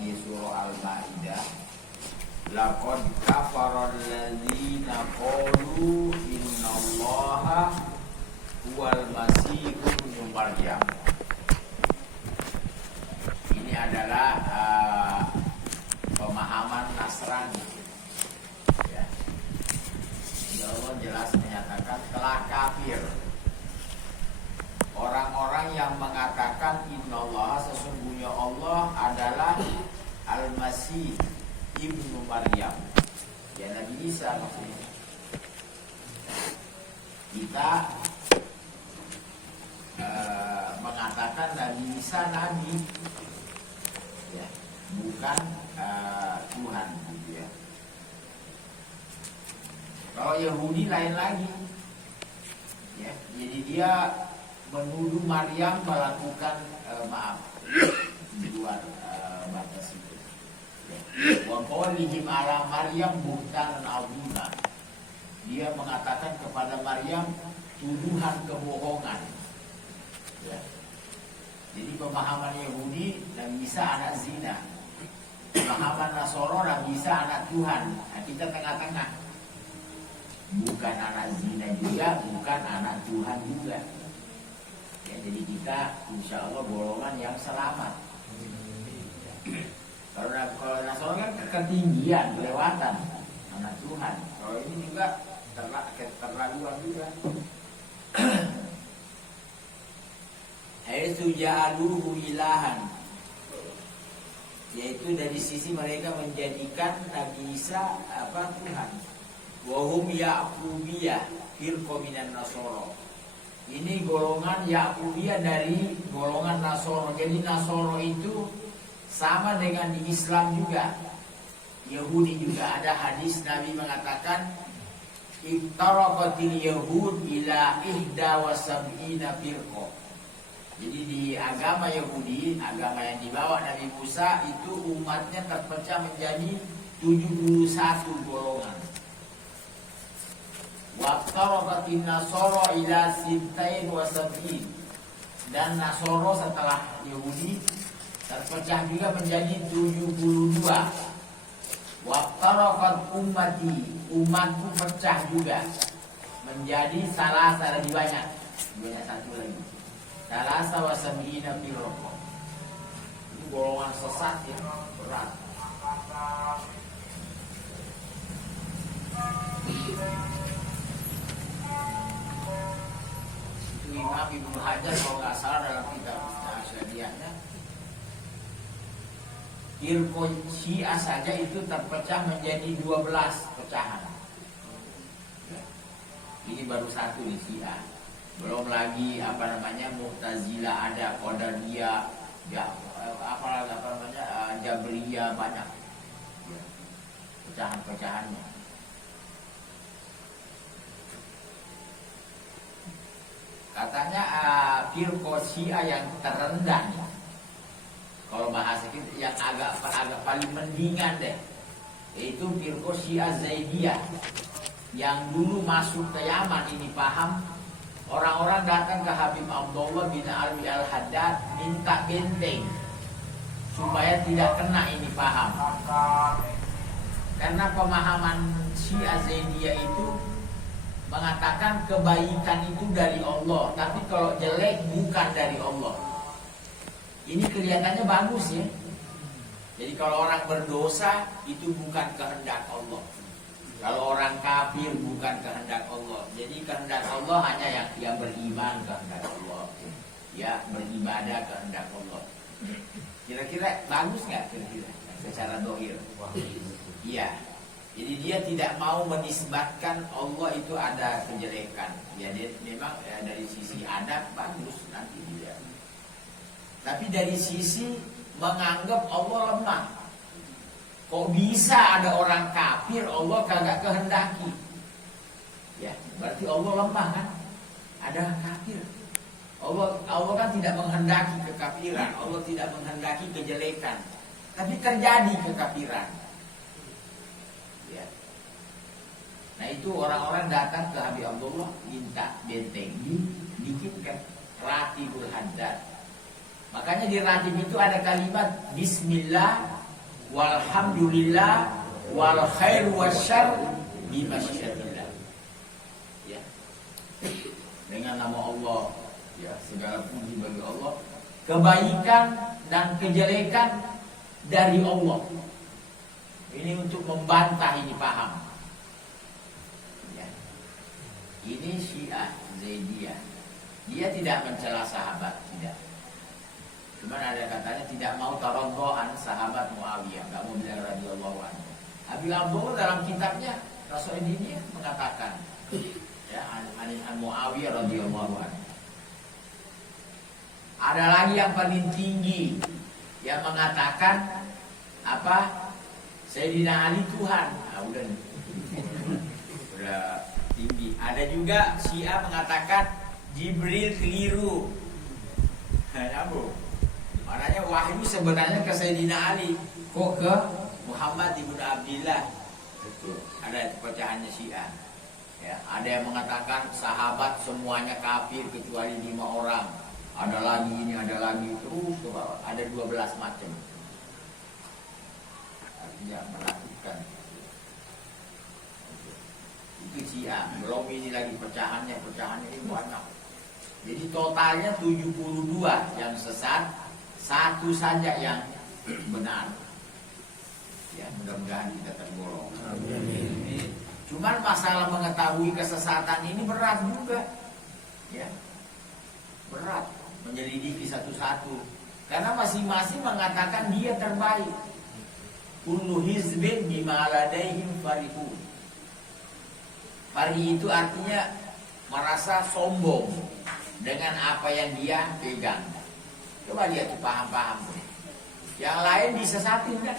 di surah Al-Maidah, laqad kafara alladzina qalu innallaha huwal masih ibnu Maryam. Ini adalah pemahaman Nasrani. Ya. Ini Allah jelas menyatakan telah kafir orang-orang yang mengatakan innallaha, sesungguhnya Allah adalah Al-Masih ibnu Maryam, ya Nabi Isa maksudnya. Kita mengatakan Nabi Isa nabi, ya, bukan Tuhan, gitu ya. Kalau Yahudi lain lagi, ya, jadi dia menuduh Maryam melakukan di luar batas itu. Wa qaulihim ala Maryam buhtanan azima. Dia mengatakan kepada Maryam tuduhan kebohongan. Ya. Jadi pemahaman Yahudi Nabi Isa anak zina. Pemahaman Nasoro Nabi Isa anak Tuhan. Nah, kita tengah-tengah. Bukan anak zina juga, bukan anak Tuhan juga. Ya, jadi kita insya Allah golongan yang selamat. Kalau Nasoro kan ketinggian, kelewatan anak Tuhan. Kalau ini juga keterlaluan juga. Haitsu ja'aluhu ilahan, yaitu dari sisi mereka menjadikan Nabi Isa Tuhan. Wa hum Ya'qubiyah firqa minan Nasoro. Ini golongan Ya'qubiyah dari golongan Nasoro. Jadi Nasoro itu sama dengan di Islam juga. Yahudi juga ada hadis Nabi mengatakan iftaraqatil yahud ila 71 firqa. Jadi di agama Yahudi, agama yang dibawa Nabi Musa, itu umatnya terpecah menjadi 71 golongan. Waqtaraqatin Nasara ila 76. Dan Nasoro setelah Yahudi terpecah juga menjadi 72. Waqtaraqat ummati, umatku pecah juga menjadi salasa, lebih banyak satu lagi. Salasa wa sab'ina firqa. Itu golongan sesat yang berat. Itu Imam Ibnu Hajar kalau nggak salah dalam kitab Asyadiyahnya, firqa Syiah saja itu terpecah menjadi 12 pecahan. Ini baru satu di Syiah. Belum lagi Mu'tazilah ada, Qadariyah, Jabriyah, banyak pecahan-pecahannya. Katanya firqa Syiah yang terendah, kalau bahasa kita yang agak paling mendingan deh, yaitu firqa Syiah Zaidiyah yang dulu masuk ke Yaman. Ini paham, orang-orang datang ke Habib Abdullah bin Alwi Al-Haddad minta benteng supaya tidak kena ini paham. Karena pemahaman Syiah Zaidiyah itu mengatakan kebaikan itu dari Allah, tapi kalau jelek bukan dari Allah. Ini kelihatannya bagus ya. Jadi kalau orang berdosa itu bukan kehendak Allah. Kalau orang kafir bukan kehendak Allah. Jadi kehendak Allah hanya yang beriman kehendak Allah. Ya, beribadah kehendak Allah. Kira-kira bagus nggak kira-kira secara dohir? Iya. Jadi dia tidak mau menisbatkan Allah itu ada kejelekan. Ya, dia memang dari sisi adab bagus nanti dia. Tapi dari sisi menganggap Allah lemah. Kok bisa ada orang kafir Allah kagak kehendaki? Ya, berarti Allah lemah kan? Ada kafir. Allah kan tidak menghendaki kekafiran, Allah tidak menghendaki kejelekan. Tapi terjadi kekafiran. Ya. Nah itu orang-orang datang ke Habib Abdullah minta benteng, dibikinkan Ratibul Haddad. Makanya di rajim itu ada kalimat Bismillah, walhamdulillah, wal khair wasyarr bimasyiatillah. Ya. Dengan nama Allah, ya, segala puji bagi Allah. Kebaikan dan kejelekan dari Allah. Ini untuk membantah ini paham. Ya. Ini Syiah Zaidiyah. Dia tidak mencela sahabat, tidak. Cuman ada katanya tidak mau taroddoan sahabat Muawiyah, nggak mau bilang radhiyallahu anhu. Abi Abdullah dalam kitabnya Rasul ini mengatakan, ya, an Muawiyah radhiyallahu anhu. Ada lagi yang paling tinggi yang mengatakan apa? Sayyidina Ali Tuhan. Nah, udah tinggi. Ada juga Syiah mengatakan Jibril keliru. Nyambung. Maknanya wahyu sebenarnya ke Sayyidina Ali, kok ke Muhammad ibn Abdillah. Ada pecahannya Syiah. Ya, ada yang mengatakan sahabat semuanya kafir kecuali 5 orang. Ada lagi ini, ada lagi terus ke bawah. Ada 12 macam. Artinya menakutkan. Itu Syiah. Belum ini lagi pecahannya ini banyak. Jadi totalnya 72 yang sesat, 1 saja yang benar. Ya, mudah-mudahan kita tergolong. Amin. Cuman masalah mengetahui kesesatan ini berat juga. Ya. Berat menyelidiki satu-satu. Karena masing-masing mengatakan dia terbaik. Kullu hizbin bima ladaihim farihun. Farih itu artinya merasa sombong dengan apa yang dia pegang. Coba lihat tuh paham-paham. Yang lain disesatin kan?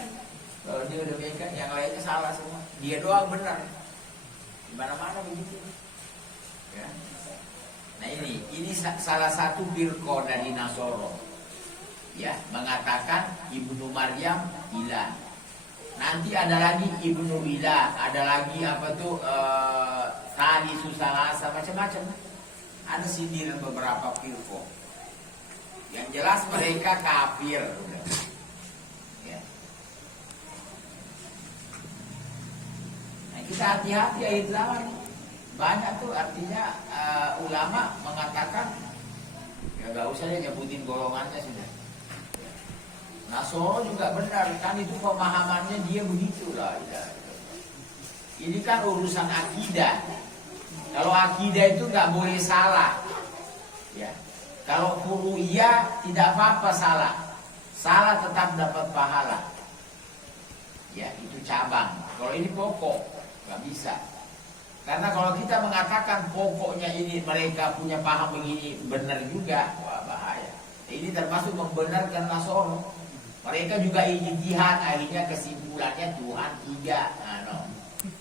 Kalau dia udah pegang, yang lainnya salah semua. Dia doang benar. Di mana-mana begitu. Ya. Nah ini salah satu firqah dari Nasoro. Ya, mengatakan Ibnu Maryam ilah. Nanti ada lagi Ibnu Ilah, ada lagi apa tuh Tali Susalasa, macam-macam. Ada sindiran beberapa firqah. Yang jelas mereka kafir. Ya. Nah, kita hati-hati ya Islam. Banyak tuh artinya ulama mengatakan ya gak usah ya nyebutin golongannya sudah. Nasoro juga benar kan, itu pemahamannya dia begitulah. Ini kan urusan akidah. Kalau akidah itu nggak boleh salah. Ya. Kalau furu'iyah tidak apa-apa salah. Salah tetap dapat pahala. Ya, itu cabang. Kalau ini pokok, nggak bisa. Karena kalau kita mengatakan pokoknya ini mereka punya paham begini benar juga, wah bahaya. Ini termasuk membenarkan Nasoro. Mereka juga ijtihad, akhirnya kesimpulannya Tuhan 3. Nah, no.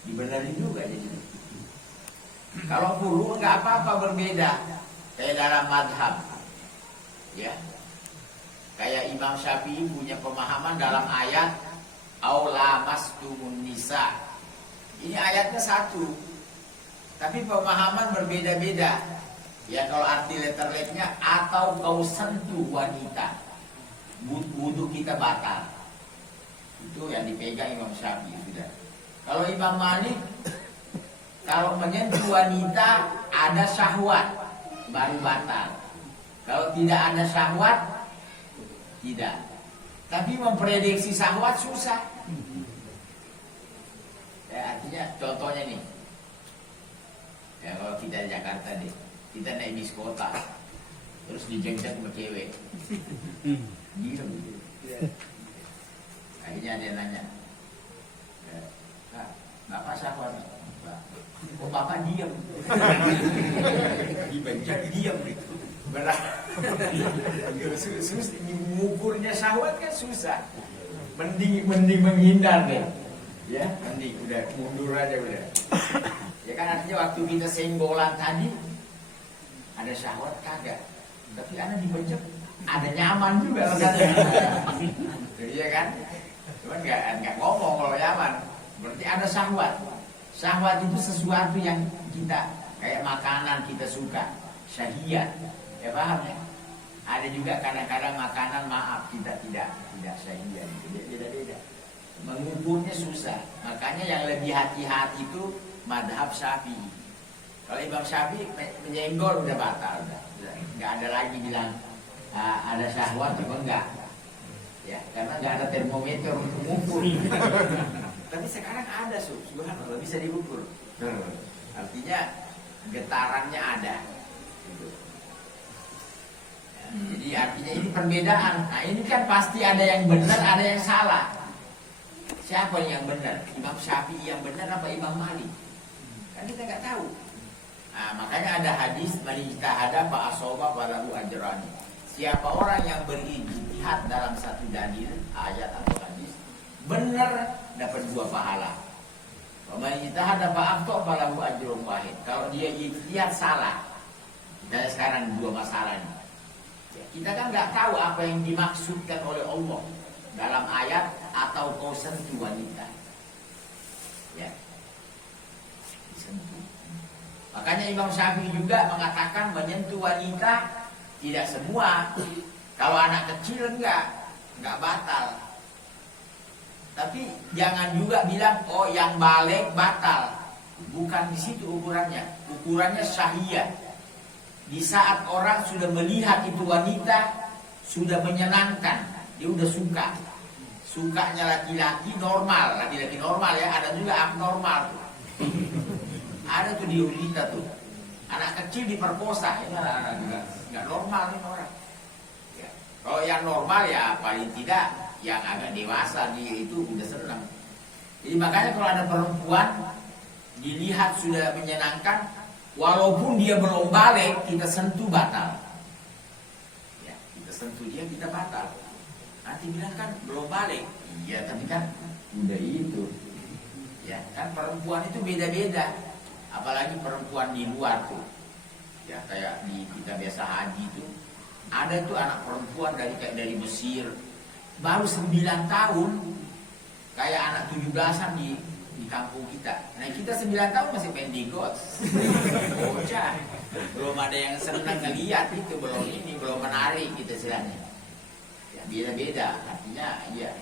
Dibenarin juga jadi. Kalau furu nggak apa-apa berbeda. Kayak dalam madhab, ya. Kayak Imam Syafi'i punya pemahaman dalam ayat Aula mastumun nisa. Ini ayatnya satu, tapi pemahaman berbeda-beda. Ya kalau arti letterleknya atau kau sentuh wanita, wudhu kita batal. Itu yang dipegang Imam Syafi'i sudah. Kalau Imam Malik, kalau menyentuh wanita ada syahwat baru batal. Kalau tidak ada syahwat tidak. Tapi memprediksi syahwat susah. Ya, artinya contohnya nih. Ya kalau kita di Jakarta deh, kita naik bis kota, terus dijengkel sama cewek. Diem gitu. Akhirnya dia nanya, Kak, Bapak siapa nih? Oh Bapak diem. Dibenjak diem gitu. Berat. Mengukurnya syahwat kan susah. Mending menghindar deh. Ya, mending udah mundur aja udah. Ya kan artinya waktu kita senggolan tadi ada syahwat kagak. Tapi anak dibenjak ada nyaman juga rasanya. Iya kan? Cuman nggak ngomong kalau nyaman. Berarti ada syahwat. Syahwat itu sesuatu yang kita kayak makanan kita suka, syahiyat. Ya paham ya? Ada juga kadang-kadang makanan maaf kita tidak sahih, beda-beda. Mengukurnya susah. Makanya yang lebih hati-hati itu madhab Syafi'i. Kalau Imam Syafi'i menyenggol udah batal, nggak ada lagi bilang ada syahwat atau enggak. Ya, karena nggak ada termometer untuk mengukur. Tapi sekarang ada subhanallah bisa diukur. Artinya getarannya ada. Gitu. Ya, jadi artinya ini perbedaan. Nah ini kan pasti ada yang benar, ada yang salah. Siapa yang benar? Imam Syafi'i yang benar apa Imam Malik? Kan kita nggak tahu. Nah, makanya ada hadis man ijtahada fa asaba falahu ajrani. Siapa orang yang berijtihad dalam satu dalil, ayat atau hadis, benar dapat 2 pahala. Wa man ijtahada fa akhta falahu ajrun wahid. Kalau dia ijtihad salah. Kita sekarang 2 masalah ini. Ya, kita kan nggak tahu apa yang dimaksudkan oleh Allah dalam ayat atau kau sentuh wanita. Ya. Disentuh. Makanya Imam Syafi'i juga mengatakan menyentuh wanita tidak semua. Kalau anak kecil enggak batal. Tapi jangan juga bilang oh yang balik batal. Bukan di situ ukurannya. Ukurannya syahiyah. Di saat orang sudah melihat itu wanita sudah menyenangkan, dia udah suka. Sukanya laki-laki normal ya, ada juga abnormal tuh. Ada tuh di wanita tuh, anak kecil diperkosa, ini anak juga nggak normal nih orang. Ya. Kalau yang normal ya paling tidak yang agak dewasa dia itu udah senang. Jadi makanya kalau ada perempuan dilihat sudah menyenangkan, walaupun dia belum balik kita sentuh batal. Ya, kita sentuh dia kita batal. Nanti bilang kan belum balik, iya tapi kan udah itu. Ya kan perempuan itu beda-beda. Apalagi perempuan di luar tuh, ya kayak di kita biasa haji tuh, ada tuh anak perempuan dari Mesir, baru 9 tahun, kayak anak 17-an di kampung kita. Nah kita 9 tahun masih main digot, bocah, belum ada yang senang ngeliat itu, belum menarik gitu istilahnya. Ya beda-beda, artinya iya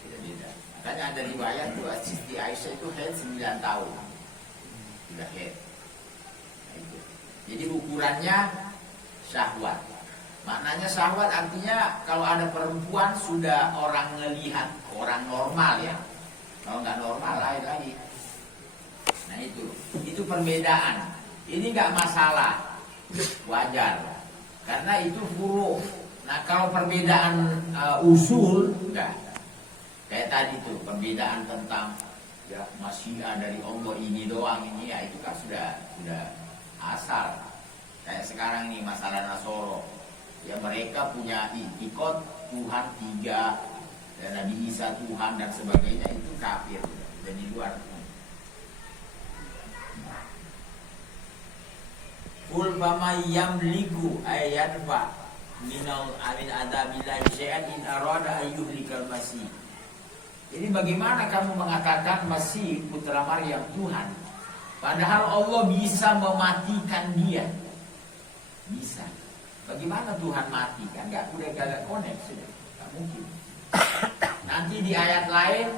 beda-beda. Makanya ada riwayat tuh Siti Aisyah itu haid 9 tahun. Sudah haid. Nah, itu. Jadi ukurannya syahwat. Maknanya syahwat artinya kalau ada perempuan sudah orang ngelihat, orang normal ya. Kalau nggak normal lain lagi. Nah itu perbedaan. Ini nggak masalah, wajar. Karena itu furu'. Nah kalau perbedaan usul enggak. Kayak tadi tuh perbedaan tentang ya masyiah dari Allah ini doang ini ya itu kan sudah asal. Kayak sekarang nih masalah Nasoro. Ya mereka punya ikut Tuhan 3 dan Nabi Isa Tuhan dan sebagainya itu kafir dan di luar. Qul fama yamliku ayadfa minal amin adabillahi syai'an in arada ayyuhlikal masih. Jadi bagaimana kamu mengatakan Masih putra Maryam Tuhan, padahal Allah bisa mematikan dia? Bisa. Bagaimana Tuhan mati? Kan udah gak connect sudah, gak mungkin. Nanti di ayat lain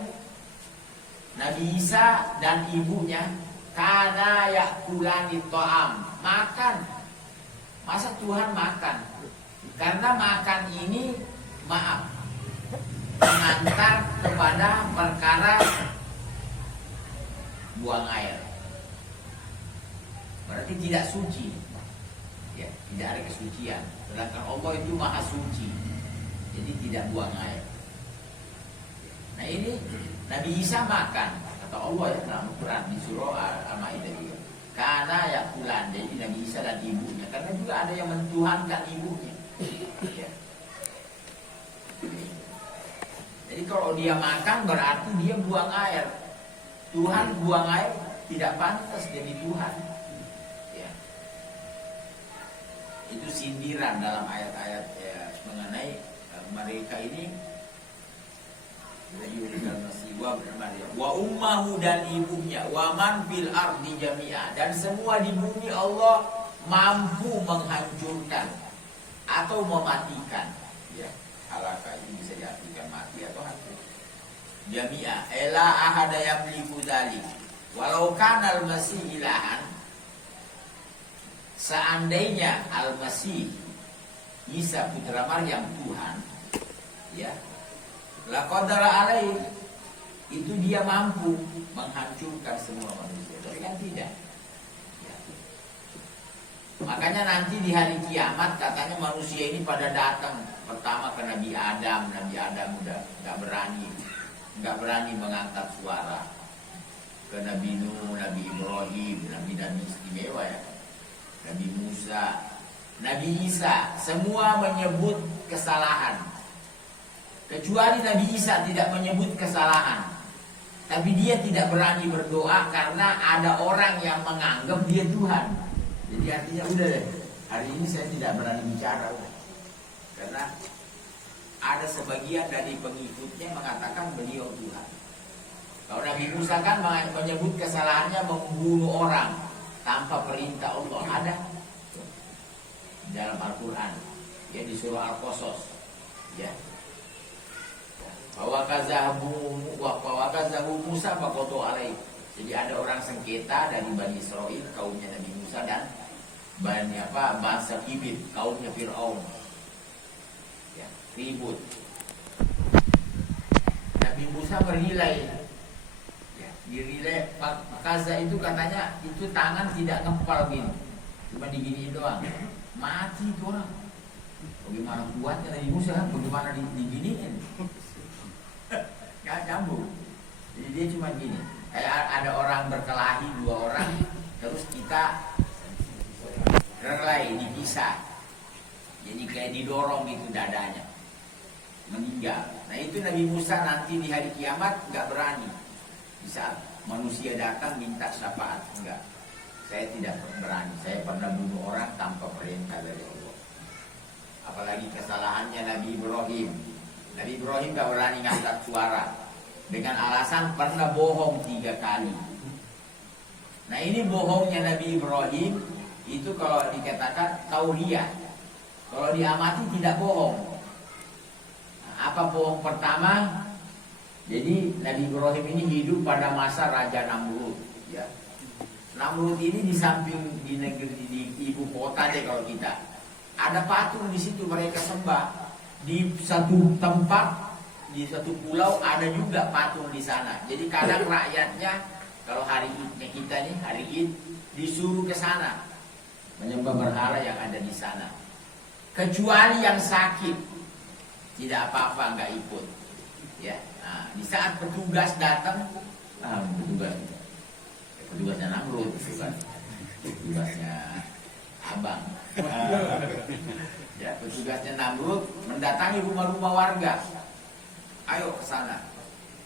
Nabi Isa dan ibunya kana yakulani ta'am, makan. Masa Tuhan makan? Karena makan ini maaf mengantar kepada perkara buang air. Berarti tidak suci. Ya, tidak ada kesucian. Sedangkan Allah itu maha suci. Jadi tidak buang air. Nah ini Nabi Isa makan. Kata Allah ya dalam Al-Quran di surah Al-Maidah juga. Karena yakulan, jadi Nabi Isa dan ibunya. Karena juga ada yang mentuhankan ibunya. Ya. Jadi kalau dia makan berarti dia buang air. Tuhan buang air tidak pantas jadi Tuhan. Ya. Itu sindiran dalam ayat-ayat ya, mengenai mereka ini. Wa ummahu dan ibunya, wa man fil ardi jami'a, dan semua di bumi Allah mampu menghancurkan atau mematikan. Ya, halaka ini bisa diartikan mati atau hantu. Jami'a ela ahada yamliku dzalik. Walau kana al-masih ilahan, seandainya al-masih Isa putra Maryam Tuhan, ya, la qadara alaih, itu dia mampu menghancurkan semua manusia. Tapi kan tidak. Ya. Makanya nanti di hari kiamat katanya manusia ini pada datang pertama ke Nabi Adam. Nabi Adam udah nggak berani mengangkat suara. Ke Nabi Nuh, Nabi Ibrahim, Nabi istimewa ya, Nabi Musa, Nabi Isa, semua menyebut kesalahan. Kecuali Nabi Isa tidak menyebut kesalahan. Tapi dia tidak berani berdoa karena ada orang yang menganggap dia Tuhan. Jadi artinya udah deh, hari ini saya tidak berani bicara. Karena ada sebagian dari pengikutnya mengatakan beliau Tuhan. Kalau Nabi Musa kan menyebut kesalahannya membunuh orang tanpa perintah Allah, ada dalam Al-Quran, ya, di surah Al-Qasas, ya. Wa kazabu Musa faqatu alaih. Jadi ada orang sengketa dari Bani Israil, kaumnya Nabi Musa, dan bangsa Kibit, kaumnya Fir'aun. Ya, ribut. Nabi Musa berilai. Dirilai, kaza itu katanya itu tangan tidak ngepal gini, cuma diginiin doang, mati itu orang. Bagaimana kuatnya Nabi Musa, bagaimana diginiin, nggak nyambung. Jadi dia cuma gini, kayak ada orang berkelahi, dua orang, terus kita relay dipisah, jadi kayak didorong gitu dadanya, meninggal. Nah itu Nabi Musa nanti di hari kiamat nggak berani. Di saat manusia datang minta syafaat, enggak, saya tidak berani, saya pernah bunuh orang tanpa perintah dari Allah. Apalagi kesalahannya Nabi Ibrahim. Nabi Ibrahim gak berani ngangkat suara dengan alasan pernah bohong 3 kali. Nah ini bohongnya Nabi Ibrahim itu kalau dikatakan tauriyah, kalau diamati tidak bohong. Nah, apa bohong pertama? Jadi Nabi Ibrahim ini hidup pada masa Raja Namrud, ya. Namrud ini di samping di negeri di ibu kota deh kalau kita. Ada patung di situ mereka sembah. Di satu tempat, di satu pulau ada juga patung di sana. Jadi kadang rakyatnya kalau hari Idnya kita nih, hari Id disuruh ke sana menyembah berhala yang ada di sana. Kecuali yang sakit, tidak apa-apa, nggak ikut, ya. Nah, di saat petugas datang, petugasnya Namrud, petugasnya Abang, ya, petugasnya Namrud mendatangi rumah-rumah warga. Ayo ke sana.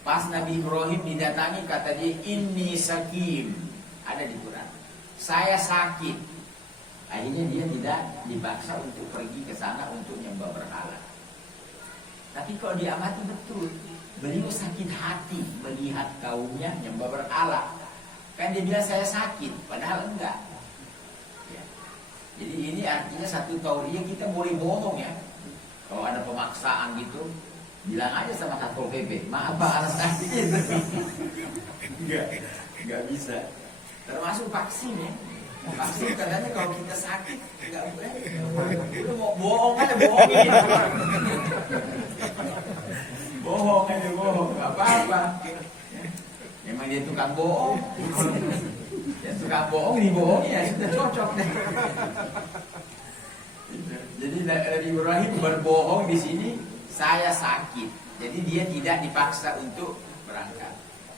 Pas Nabi Ibrahim didatangi, kata dia, inni sakim, ada di Quran, saya sakit. Akhirnya dia tidak dipaksa untuk pergi ke sana untuk nyembah berhala. Tapi kalau diamati betul, beliau sakit hati melihat kaumnya nyembah berhala. Kan dia bilang saya sakit, padahal enggak. Ya. Jadi ini artinya satu tauriyah kita boleh bohong ya. Kalau ada pemaksaan gitu, bilang aja sama Satpol PP, maaf Pak, anak sakit itu. Enggak bisa. Termasuk vaksin ya. Vaksin katanya kalau kita sakit enggak boleh. Udah mau bohong aja bohongin. Bohong aja bohong, nggak apa-apa. Memang dia tukang bohong. Ya tukang bohong dibohongi ya sudah cocok deh. Jadi Nabi Ibrahim berbohong di sini, saya sakit. Jadi dia tidak dipaksa untuk berangkat.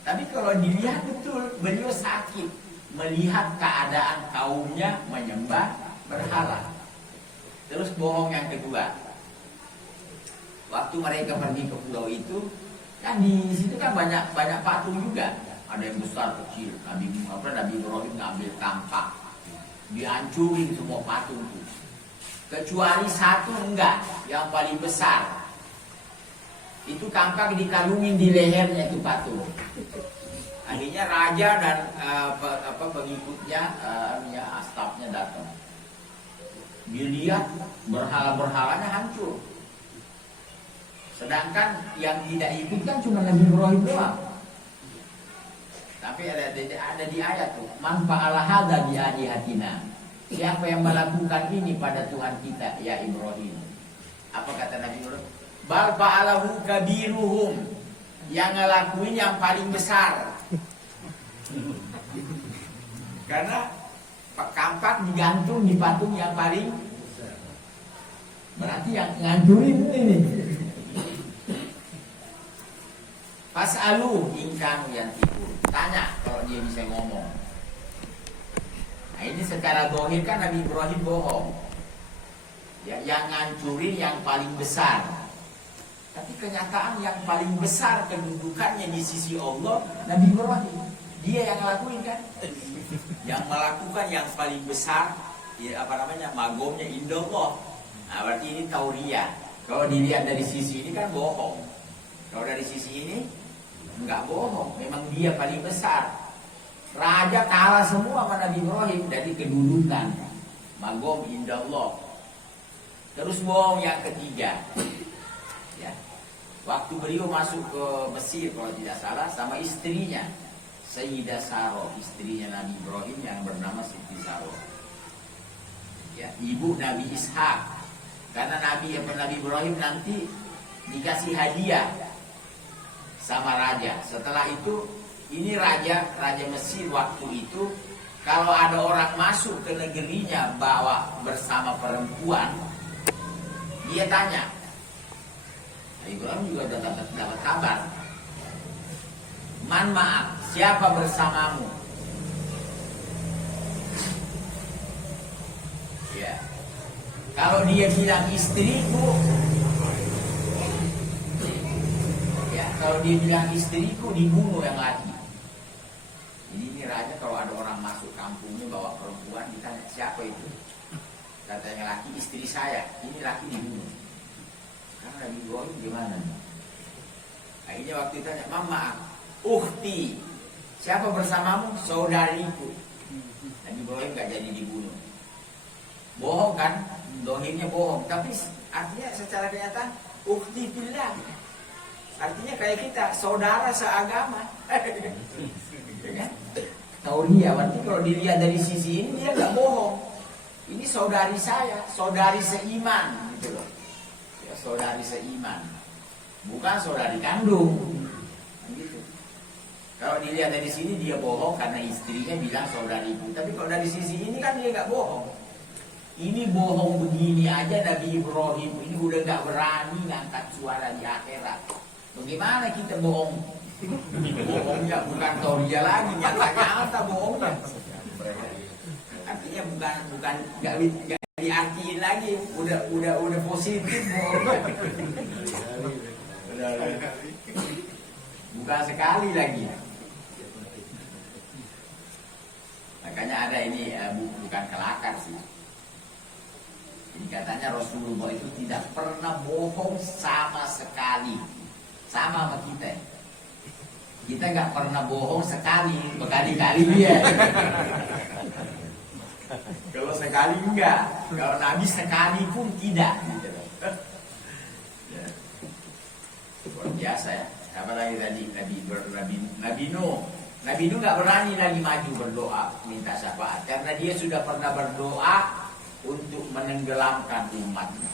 Tapi kalau dilihat betul, beliau sakit melihat keadaan kaumnya menyembah berhala. Terus bohong yang kedua. Waktu mereka pergi ke pulau itu, kan di situ kan banyak patung juga. Ada yang besar kecil. Nabi Ibrahim ngambil kampak, dihancurin semua patung itu. Kecuali satu enggak, yang paling besar. Itu kampak dikalungin di lehernya itu patung. Akhirnya raja dan pengikutnya, stafnya datang. Dilihat berhala-berhalanya hancur. Sedangkan yang tidak ikut kan cuma Nabi Ibrahim doang. Tapi ada di ayat tuh, man fa'ala hadza bi alihatina. Siapa yang melakukan ini pada Tuhan kita, ya Ibrahim? Apa kata Nabi Ibrahim? Bal fa'alahu kabiruhum. Yang ngelakuin yang paling besar. Karena kampak digantung di patung yang paling berarti yang ngancurin ini. Fas'alu ingkang yantiku. Tanya kalau dia bisa ngomong. Nah ini secara zahir kan Nabi Ibrahim bohong. Ya, yang ngancurin yang paling besar. Tapi kenyataan yang paling besar kedudukannya di sisi Allah Nabi Ibrahim. Dia yang ngelakuin kan? Yang melakukan yang paling besar, ya, magomnya indallah. Nah berarti ini tauriyah. Kalau dilihat dari sisi ini kan bohong. Kalau dari sisi ini enggak bohong, memang dia paling besar. Raja kalah semua sama Nabi Ibrahim dari kedudukan. Magom indallah. Terus bohong yang ketiga. Ya. Waktu beliau masuk ke Mesir kalau tidak salah sama istrinya Sayyidah Saro, istrinya Nabi Ibrahim yang bernama Siti Saro. Ya, ibu Nabi Ishak. Karena Nabi Ibrahim nanti dikasih hadiah sama raja. Setelah itu, ini raja Mesir waktu itu, kalau ada orang masuk ke negerinya bawa bersama perempuan, dia tanya. Ibrahim juga udah dapat kabar. Man maaf, siapa bersamamu? Ya. Kalau dia bilang istriku, ya, kalau dia bilang istriku dibunuh yang laki. Jadi ini raja kalau ada orang masuk kampungnya bawa perempuan ditanya siapa itu? Katanya laki, istri saya. Ini laki dibunuh. Karena Nabi Ibrahim gimana? Akhirnya waktu ditanya, mama, ukhti, siapa bersamamu? Saudariku. Nabi Ibrahim gak jadi dibunuh. Bohong kan? Dohirnya bohong. Tapi artinya secara kenyataan, ukhti billah. Artinya kayak kita, saudara seagama. Tahu dia, berarti kalau dilihat dari sisi ini dia gak bohong. Ini saudari saya, saudari seiman, gitu loh. Ya, saudari seiman, bukan saudari kandung, gitu. Kalau dilihat dari sini dia bohong karena istrinya bilang saudariku. Tapi kalau dari sisi ini kan dia nggak bohong. Ini bohong begini aja Nabi Ibrahim ini udah nggak berani ngangkat suara di akhirat. Bagaimana kita bohong? Bohongnya bukan tauriya lagi, nyata-nyata bohongnya. Artinya bukan nggak diartiin lagi, udah positif bohongnya. Bukan sekali lagi. Makanya ada ini bukan kelakar sih. Ini katanya Rasulullah itu tidak pernah bohong sama sekali. Sama sama kita. Kita nggak pernah bohong sekali, berkali-kali dia. Kalau sekali enggak, kalau Nabi sekali pun tidak. Luar biasa ya. Apa lagi tadi Nabi Nuh. Nabi Nuh nggak berani lagi maju berdoa minta syafaat karena dia sudah pernah berdoa untuk menenggelamkan umatnya.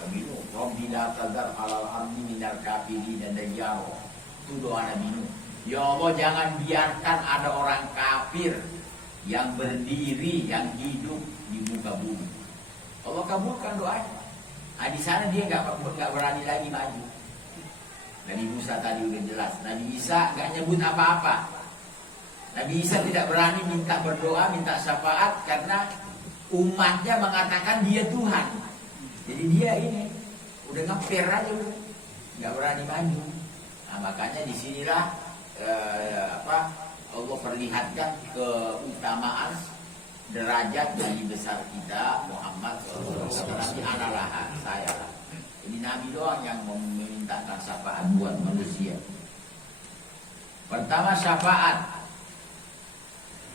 Nabi Nuh, Rabbi la tadar alal ardi minal kafirin dan dayyaro. Itu doa Nabi Nuh. Ya Allah, jangan biarkan ada orang kafir yang berdiri, yang hidup di muka bumi. Allah kabulkan doanya. Nah, di sana dia nggak berani lagi maju. Nabi Musa tadi udah jelas. Nabi Isa nggak nyebut apa-apa. Nabi Isa tidak berani minta berdoa, minta syafaat karena umatnya mengatakan dia Tuhan. Jadi dia ini udah ngeper aja, nggak berani maju. Nah, makanya disinilah Allah perlihatkan keutamaan derajat Nabi besar kita Muhammad SAW. Nabi adalah saya lah. Ini Nabi doang yang memintakan syafaat buat manusia. Pertama syafaat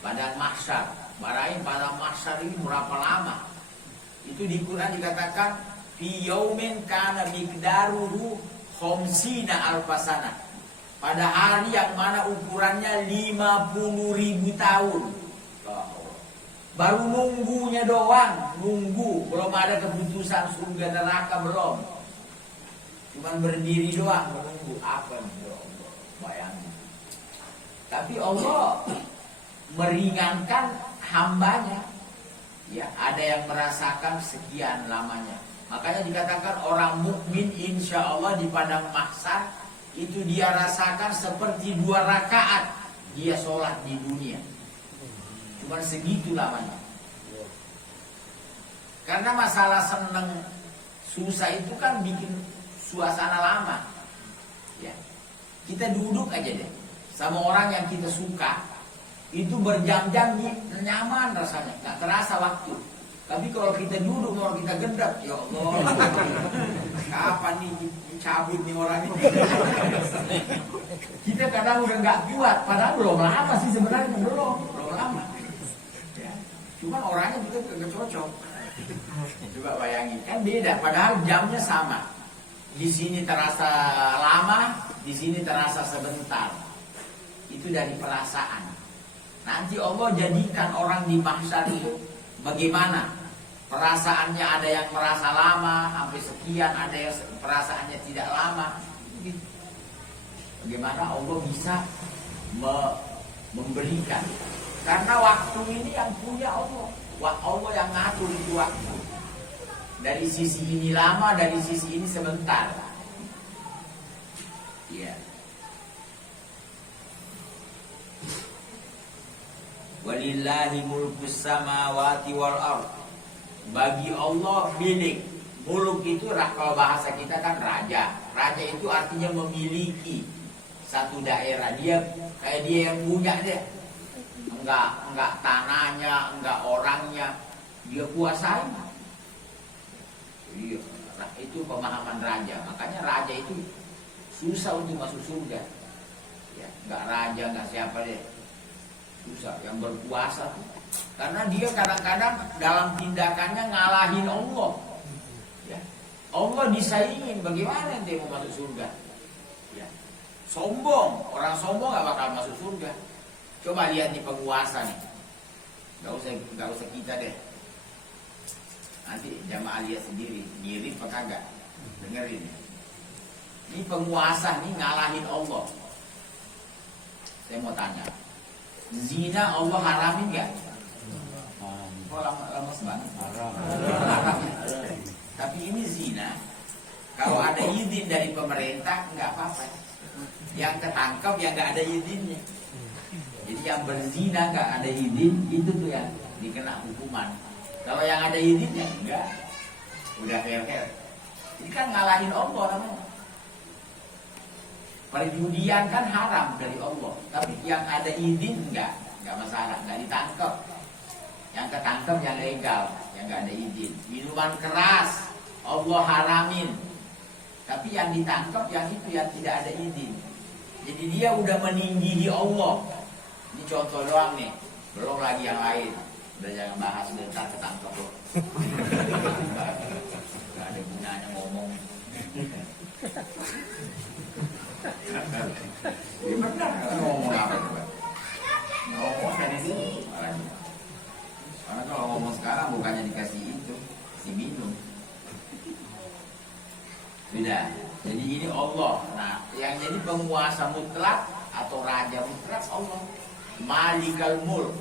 pada mahsyar. Barain pada mahsyar ini berapa lama? Itu di Quran dikatakan fi yaumin kana miqdaruhu khamsina alfasana. Pada hari yang mana ukurannya 50.000 tahun. Baru nunggunya doang, nunggu, belum ada keputusan surga neraka belum. Cuman berdiri doang menunggu apa nih Allah, bayangin. Tapi Allah meringankan hambanya. Ya, ada yang merasakan sekian lamanya. Makanya dikatakan orang mukmin insya Allah di padang mahsyar itu dia rasakan seperti 2 rakaat dia sholat di dunia. Cuma segitu lamanya. Karena masalah seneng susah itu kan bikin suasana lama. Ya. Kita duduk aja deh sama orang yang kita suka, itu berjam-jam nyaman rasanya, nggak terasa waktu. Tapi kalau kita duduk, kalau kita gendap, ya Allah, kapan nih cabut nih orang ini? Kita kadang udah nggak kuat, padahal belum lama sih sebenarnya, belum lama. Ya. Cuma orangnya juga nggak cocok. Coba bayangin, kan beda. Padahal jamnya sama. Di sini terasa lama, di sini terasa sebentar. Itu dari perasaan. Nanti Allah jadikan orang di mahsyar itu bagaimana? Perasaannya ada yang merasa lama sampai sekian, ada yang perasaannya tidak lama. Bagaimana Allah bisa memberikan? Karena waktu ini yang punya Allah. Allah yang ngatur itu waktu. Dari sisi ini lama, dari sisi ini sebentar. Iya. Walillahi mulkus samawati wal ardh. Bagi Allah milik. Muluk itu kalau bahasa kita kan raja. Raja itu artinya memiliki satu daerah. Dia kayak dia yang punya deh. Enggak tanahnya, enggak orangnya, dia kuasai. Iya, itu pemahaman raja. Makanya raja itu susah untuk masuk surga. Ya, enggak raja, enggak siapa deh. Susah yang berkuasa tuh. Karena dia kadang-kadang dalam tindakannya ngalahin Allah. Ya. Allah disaingin, bagaimana ente mau masuk surga? Ya. Sombong, orang sombong gak bakal masuk surga. Coba lihat nih penguasa nih. Gak usah kita deh. Nanti jamaah lihat sendiri, ngirim apa kagak? Dengerin. Ini penguasa nih ngalahin Allah. Saya mau tanya, zina Allah haramin gak? Oh lama banget. Haram. Tapi ini zina, kalau ada izin dari pemerintah nggak apa-apa. Yang ketangkap yang nggak ada izinnya. Jadi yang berzina nggak ada izin itu tuh yang dikena hukuman. Kalau yang ada izinnya enggak, udah fair. Ini kan ngalahin Allah namanya. Perjudian kan haram dari Allah, tapi yang ada izin nggak masalah, nggak ditangkap. Yang ketangkep yang legal, yang nggak ada izin. Minuman keras Allah haramin, tapi yang ditangkap yang itu yang tidak ada izin. Jadi dia udah meninggi di Allah. Ini contoh doang nih, belum lagi yang lain. Udah jangan bahas bentar ketangkep loh. Gak ada gunanya ngomong. Ya benar ngomong apa coba? Ngomong dari sini. Karena kalau ngomong sekarang bukannya dikasih itu, diminum. Beda. Jadi ini Allah. Nah, yang jadi penguasa mutlak atau raja mutlak Allah. Malikal mulk.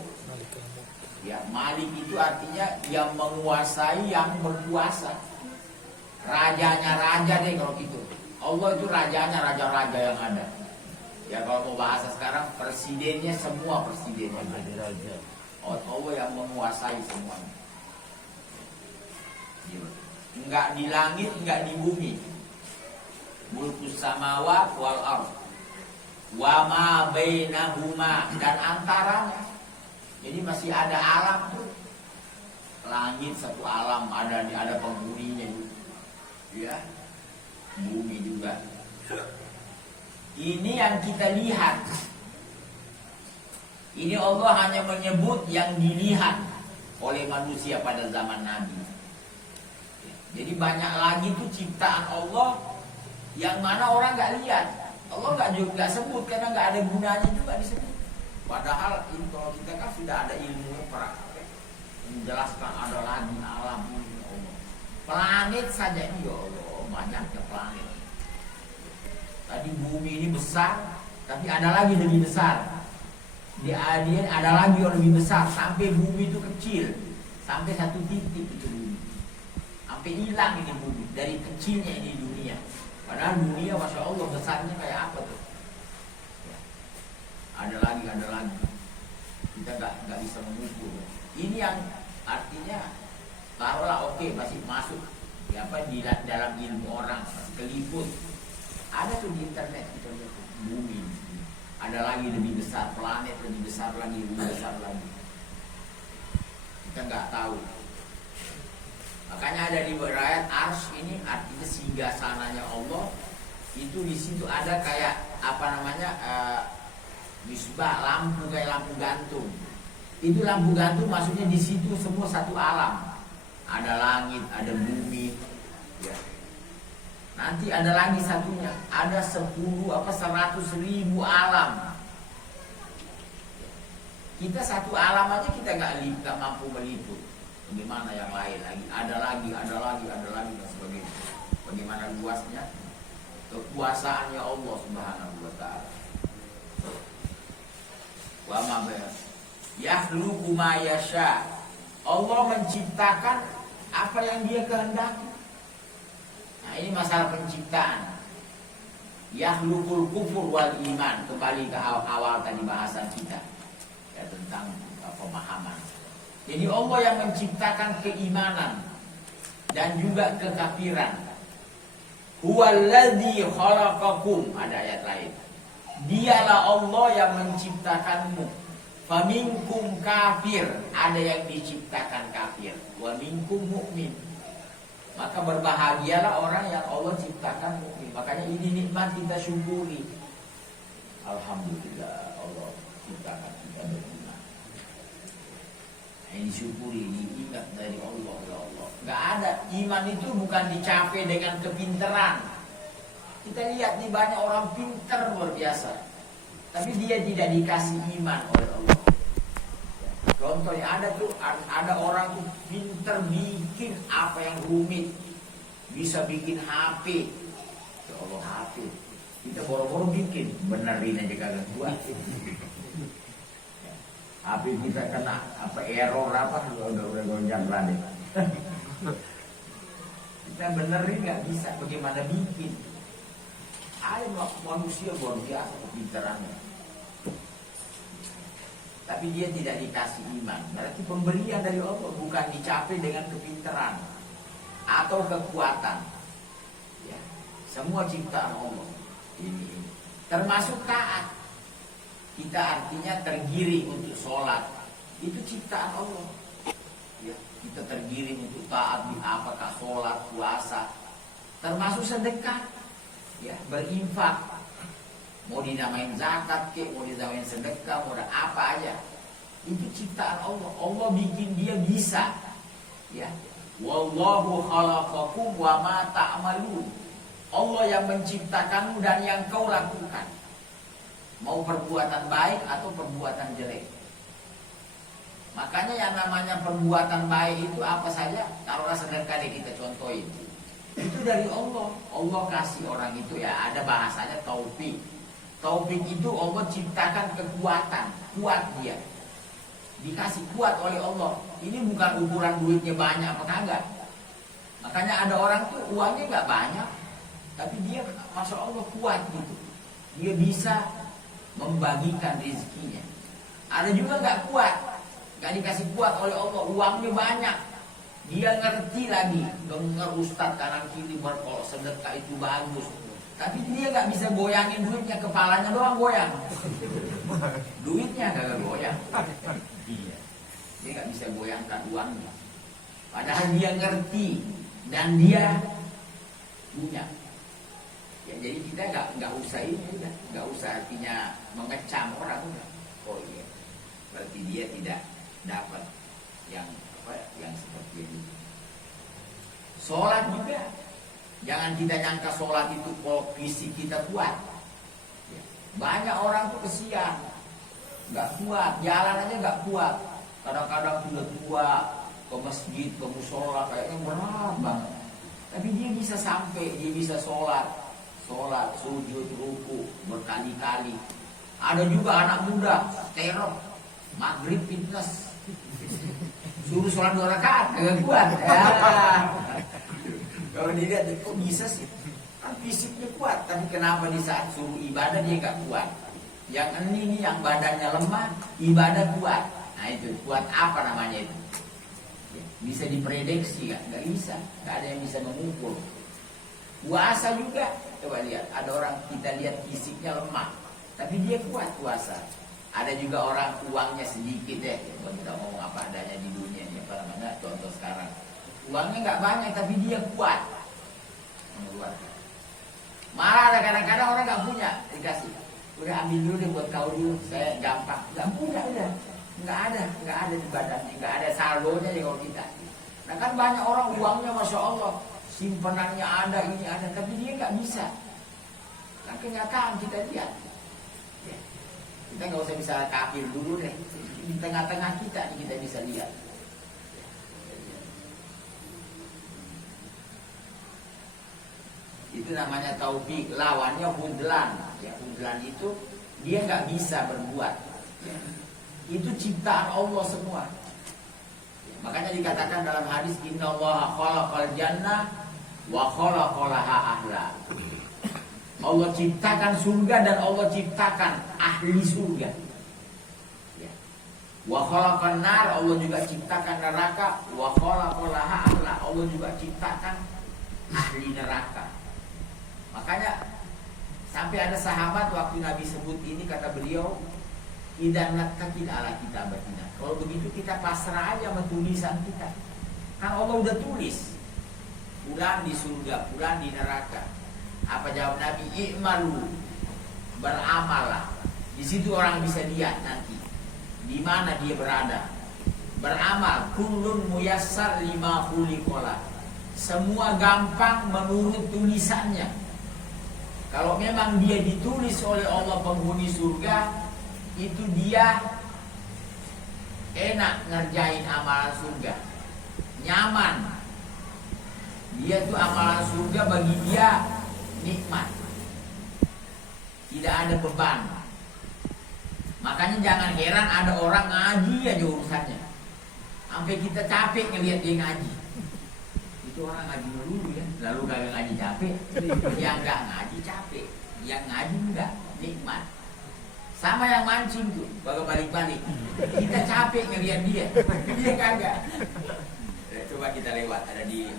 Ya, malik itu artinya yang menguasai, yang berkuasa. Rajanya raja deh kalau gitu. Allah itu rajanya raja-raja yang ada. Ya kalau mau bahasa sekarang presidennya semua presidennya raja. Allah yang menguasai semuanya. Enggak di langit, enggak di bumi. Mulkus samawat wal ardh. Wa ma bainahuma, dan antaranya. Jadi masih ada alam tuh. Langit satu alam, ada penghuninya juga. Ya. Bumi juga. Ini yang kita lihat. Ini Allah hanya menyebut yang dilihat oleh manusia pada zaman Nabi. Jadi banyak lagi tuh ciptaan Allah yang mana orang nggak lihat. Allah nggak sebut karena nggak ada gunanya juga disebut. Padahal kalau kita kan sudah ada ilmu praktek menjelaskan ada lagi alam ini Allah. Planet saja ini ya Allah, banyaknya planet. Tadi bumi ini besar, tapi ada lagi lebih besar. Di adian ada lagi yang lebih besar, sampai bumi itu kecil, sampai satu titik itu bumi, sampai hilang ini bumi dari kecilnya ini dunia. Padahal dunia, masya Allah besarnya kayak apa tuh? Ya. Ada lagi, kita nggak bisa mengukur. Ini yang artinya, taruhlah oke, masih masuk, ya apa di dalam ilmu orang, masih keliput. Ada tuh di internet, kita lihat bumi. Ada lagi lebih besar, planet lebih besar lagi, kita nggak tahu. Makanya ada di ayat Arsy ini artinya singgasananya Allah. Itu di situ ada kayak apa namanya misbah, lampu kayak lampu gantung. Itu lampu gantung maksudnya di situ semua satu alam. Ada langit, ada bumi. Ya. Nanti ada lagi satunya, ada 100.000 alam. Kita satu alam aja kita nggak mampu meliput. Bagaimana yang lain lagi? Ada lagi dan sebagainya. Bagaimana luasnya kekuasaannya Allah Subhanahu wa taala. Wa ma yakhluqu ma yasha. Allah menciptakan apa yang Dia kehendaki. Nah, ini masalah penciptaan. Yakhluqul kufur wal iman. Kembali ke awal tadi bahasan kita ya, tentang pemahaman. Jadi Allah yang menciptakan keimanan dan juga kekafiran. Huwallazi khalaqakum, ada ayat lain. Dialah Allah yang menciptakanmu. Faminkum kafir, ada yang diciptakan kafir. Wa minkum mu'min. Maka berbahagialah orang yang Allah ciptakan mukmin. Makanya ini nikmat kita syukuri. Alhamdulillah Allah ciptakan kita beriman. Ini syukuri, diingat dari Allah, ya Allah. Gak ada, iman itu bukan dicapai dengan kepinteran. Kita lihat nih banyak orang pinter luar biasa, tapi dia tidak dikasih iman oleh Allah. Contohnya ada orang tuh pinter bikin apa yang rumit, bisa bikin HP. Ya Allah, HP kita boro-boro bikin, benerin aja kagak kuat. HP kita kena apa error apa udah gonjang deh. Kita benerin nggak bisa, bagaimana bikin? Ada manusia luar biasa kepintarannya, tapi dia tidak dikasih iman. Berarti pemberian dari Allah bukan dicapai dengan kepintaran atau kekuatan. Ya, semua ciptaan Allah ini termasuk taat. Kita artinya tergiring untuk sholat, itu ciptaan Allah. Ya, kita tergiring untuk taat di apakah sholat, puasa, termasuk sedekah, ya, berinfak. Mau dinamain zakat kek, mau dinamain sedekah, mau apa aja, itu ciptaan Allah. Allah bikin dia bisa. Ya, wallahu khalaqakum wa ma ta'malun. Allah yang menciptakanmu dan yang kau lakukan, mau perbuatan baik atau perbuatan jelek. Makanya yang namanya perbuatan baik itu apa saja, taruhlah sedekah deh kita contohin, itu dari Allah. Allah kasih orang itu, ya, ada bahasanya taufik. Taufik itu Allah ciptakan kekuatan, kuat dia, dikasih kuat oleh Allah. Ini bukan ukuran duitnya banyak apa kagak. Makanya ada orang tuh uangnya nggak banyak, tapi dia masya Allah kuat gitu. Dia bisa membagikan rezekinya. Ada juga nggak kuat, nggak dikasih kuat oleh Allah, uangnya banyak, dia ngerti lagi, dengar ustaz kanan kiri berkol sedekah itu bagus, tapi dia nggak bisa goyangin duitnya, kepalanya doang goyang, duitnya kagak goyang. Iya, dia nggak bisa goyangkan uangnya, padahal dia ngerti dan dia punya. Ya, jadi kita nggak usah ini, udah nggak usah artinya mengecam orang, udah. Oh iya, berarti dia tidak dapat yang apa, yang seperti ini. Sholat juga. Jangan kita nyangka sholat itu kalau fisik kita kuat. Banyak orang tuh kesian, nggak kuat, jalan aja nggak kuat. Kadang-kadang sudah tua, ke masjid, ke musola kayaknya berat banget. Tapi dia bisa sampai, dia bisa sholat, sujud, ruku berkali-kali. Ada juga anak muda, teror, maghrib fitness, suruh sholat 2 rakaat, nggak kuat. Ya. Kalau dilihat, kok bisa sih? Kan fisiknya kuat, tapi kenapa di saat suruh ibadah dia nggak kuat? Yang ini yang badannya lemah, ibadah kuat. Nah itu kuat apa namanya itu? Bisa diprediksi kan? Nggak bisa, nggak ada yang bisa mengukur. Puasa juga, coba lihat, ada orang kita lihat fisiknya lemah, tapi dia kuat puasa. Ada juga orang uangnya sedikit ya, kalau kita ngomong apa adanya di dunia ini, apa namanya? Contoh sekarang, uangnya nggak banyak, tapi dia kuat mengeluarkan. Malah ada kadang-kadang orang nggak punya, dikasih, udah ambil dulu deh buat kau dulu, saya gampang, nggak punya udah. Nggak ada di badannya, nggak ada saldonya ya kalau kita. Nah kan banyak orang uangnya masya Allah, simpenannya ada, ini ada, tapi dia nggak bisa. Kan kenyataan kita lihat. Ya. Kita nggak usah bisa kafir dulu deh, di tengah-tengah kita nih kita bisa lihat. Itu namanya taufik, lawannya hudlan. Ya, hudlan itu dia nggak bisa berbuat. Ya. Itu ciptaan Allah semua. Makanya dikatakan dalam hadis innallaha khalaqal jannah wa khalaqalaha ahla. Allah ciptakan surga dan Allah ciptakan ahli surga. Ya. Wa khalaqan nar, Allah juga ciptakan neraka, wa khalaqalaha ahla, Allah juga ciptakan ahli neraka. Makanya sampai ada sahabat waktu Nabi sebut ini kata beliau, idan natakin ala kitabatina. Kalau begitu kita pasrah aja sama tulisan kita. Kan Allah udah tulis. Fulan di surga, fulan di neraka. Apa jawab Nabi? I'malu, beramalah. Di situ orang bisa lihat nanti di mana dia berada. Beramal, kullun muyassar lima khuliqala. Semua gampang menurut tulisannya. Kalau memang dia ditulis oleh Allah penghuni surga, itu dia enak ngerjain amalan surga, nyaman. Dia tuh amalan surga bagi dia nikmat, tidak ada beban. Makanya jangan heran ada orang ngaji aja urusannya, sampai kita capek ngelihat dia ngaji. Itu orang ngaji melulu ya, lalu kagak ngaji capek. Yang nggak ngaji capek, yang ngaji enggak nikmat. Sama yang mancing tuh, balik-balik. Kita capek ngeliat dia, dia kagak. Coba kita lewat, ada di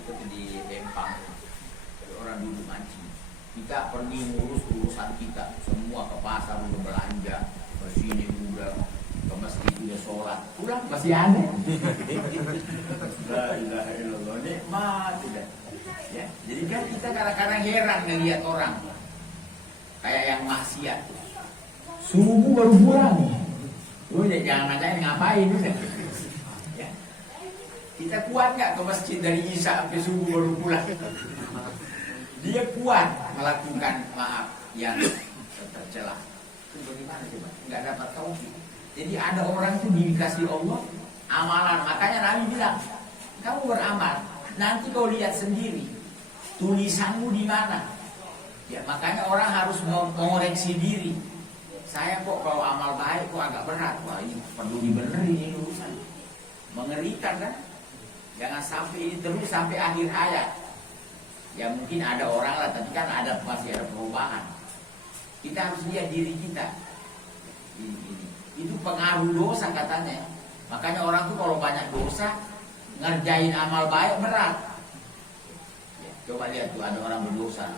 Empang, ada orang duduk mancing. Kita pergi ngurus urusan kita, semua ke pasar udah belanja, ke sini udah, ke masjid udah sholat, pulang masih ada. La ilaha illallah, nikmat udah. Ya, jadi kan kita kadang-kadang heran ngeliat orang kayak yang maksiat tuh. Subuh baru pulang. Udah jangan nanyain ngapain udah. Ya. Kita kuat nggak ke masjid dari Isya sampai subuh baru pulang? Dia kuat melakukan maaf yang tercela. Itu bagaimana coba? Nggak dapat taufik. Jadi ada orang tuh dikasih Allah amalan. Makanya Nabi bilang, kamu beramal, nanti kau lihat sendiri tulisanmu di mana. Ya makanya orang harus mengoreksi diri. Saya kok kalau amal baik kok agak berat. Wah ini perlu dibenerin ini urusan. Mengerikan kan? Jangan sampai ini terus sampai akhir hayat. Ya mungkin ada orang lah, tapi kan masih ada perubahan. Kita harus lihat diri kita. Ini. Itu pengaruh dosa katanya. Makanya orang tuh kalau banyak dosa, ngerjain amal baik berat. Ya, coba lihat tuh ada orang berdosa,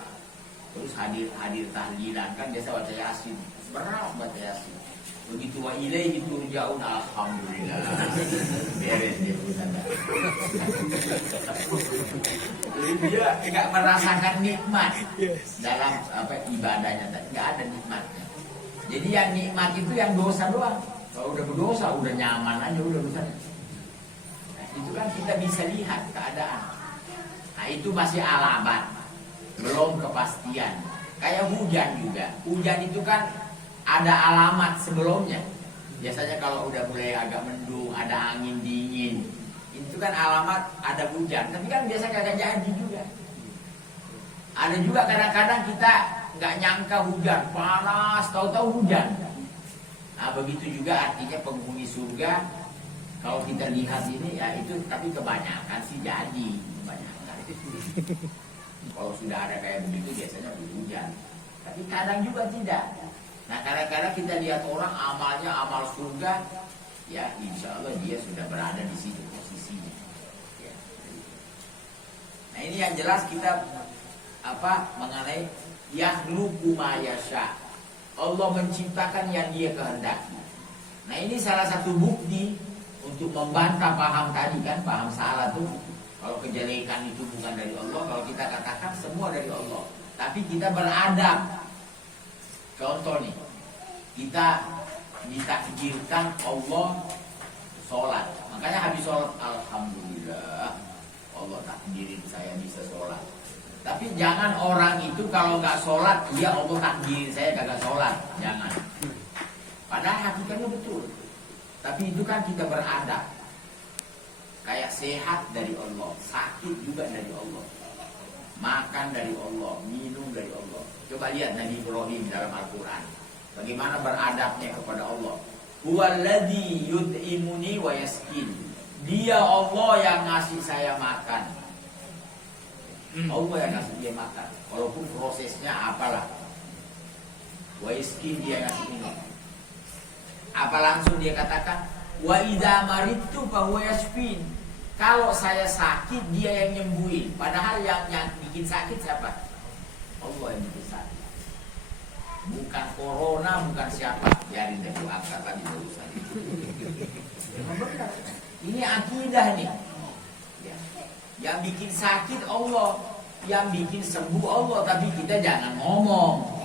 terus hadir tahlilan kan biasa baca Yasin. Berat baca Yasin. Begitu wa ilaihi turja'un, alhamdulillah. Beres dia urusan. Jadi dia enggak merasakan nikmat dalam ibadahnya tadi, enggak ada nikmatnya. Jadi yang nikmat itu yang dosa doang. Kalau udah berdosa udah nyaman aja udah urusan. Nah, itu kan kita bisa lihat keadaan. Nah, Nah itu masih alamat, belum kepastian. Kayak hujan juga. Hujan itu kan ada alamat sebelumnya. Biasanya kalau udah mulai agak mendung, ada angin dingin, itu kan alamat ada hujan. Tapi kan biasa kagak jadi juga. Ada juga kadang-kadang kita nggak nyangka hujan, panas, tahu-tahu hujan. Nah begitu juga artinya penghuni surga. Kalau kita lihat ini ya itu, tapi kebanyakan sih jadi kebanyakan. Kalau sudah ada kayak begitu biasanya hujan. Tapi kadang juga tidak. Nah kadang-kadang kita lihat orang amalnya amal surga, ya insya Allah dia sudah berada di situ posisinya. Ya. Nah ini yang jelas kita mengenai yakhluqu ma yasha. Allah menciptakan yang dia kehendaki. Nah ini salah satu bukti untuk membantah paham tadi kan, paham salah tuh. Kalau kejelekan itu bukan dari Allah, kalau kita katakan semua dari Allah. Tapi kita beradab. Contoh nih, kita ditakdirkan Allah sholat. Makanya habis sholat, alhamdulillah Allah takdirin saya bisa sholat. Tapi jangan orang itu kalau nggak sholat, ya Allah takdirin saya kagak sholat. Jangan. Padahal hakikatnya betul. Tapi itu kan kita beradab. Kayak sehat dari Allah, sakit juga dari Allah, makan dari Allah, minum dari Allah. Coba lihat Nabi Ibrahim dalam Al-Quran, bagaimana beradabnya kepada Allah. Huwaladzi yut'imuni wa yaskin. Dia Allah yang ngasih saya makan. Allah yang ngasih dia makan, walaupun prosesnya apalah. Wa yaskin, dia ngasih minum. Apa langsung dia katakan? Wa idza maridtu fa huwa yashfin. Kalau saya sakit dia yang nyembuhin. Padahal yang bikin sakit siapa? Allah yang bikin sakit. Bukan corona, bukan siapa. Biarin deh gua angkat lagi urusan itu. Ini akidah nih. Ya. Yang bikin sakit Allah, yang bikin sembuh Allah. Tapi kita jangan ngomong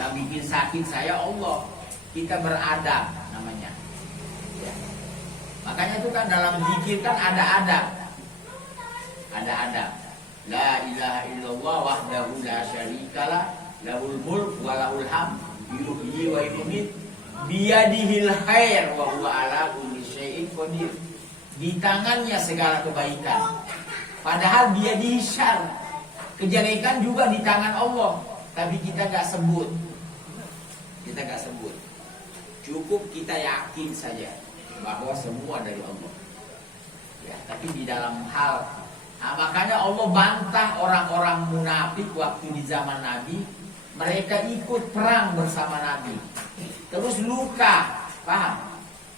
yang bikin sakit saya Allah. Kita beradab namanya. Ya. Makanya itu kan dalam zikir kan ada adab. Ada adab. La ilaha illallah wahdahu la syarikalah lahul mulk wa lahul hamd yuhyi wa yumiit biyadihil khair wa huwa ala kulli syai'in qadir. Di tangannya segala kebaikan. Padahal biyadihi syarr. Kejelekan juga di tangan Allah, tapi kita enggak sebut. Kita enggak sebut. Cukup kita yakin saja bahwa semua dari Allah. Ya, tapi di dalam hal, makanya Allah bantah orang-orang munafik waktu di zaman Nabi. Mereka ikut perang bersama Nabi. Terus luka, paham?